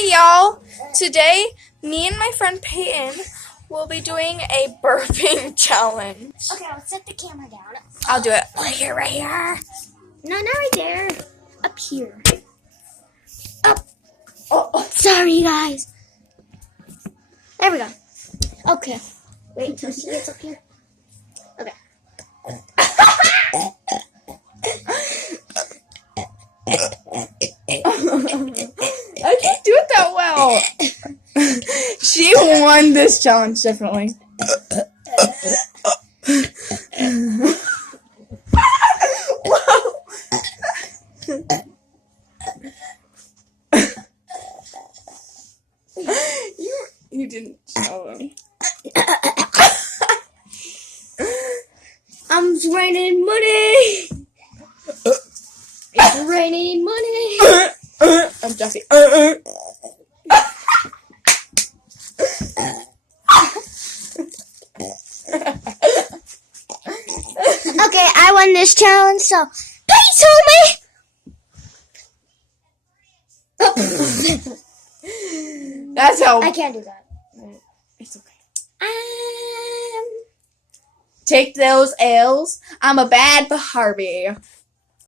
Hey y'all! Today, me and my friend Peyton will be doing a burping challenge. Okay, I'll set the camera down. I'll do it right here, right here. No, not right there. Up here. Up. Oh, sorry, guys. There we go. Okay. Wait until she gets up here. Okay. I can't do it that well. She won this challenge, definitely. You didn't show him. I'm raining money. It's raining money. I'm Jesse. Okay, I won this challenge, so please hold me. That's how. I can't do that. It's okay. Um, Take those L's. I'm a bad Barbie.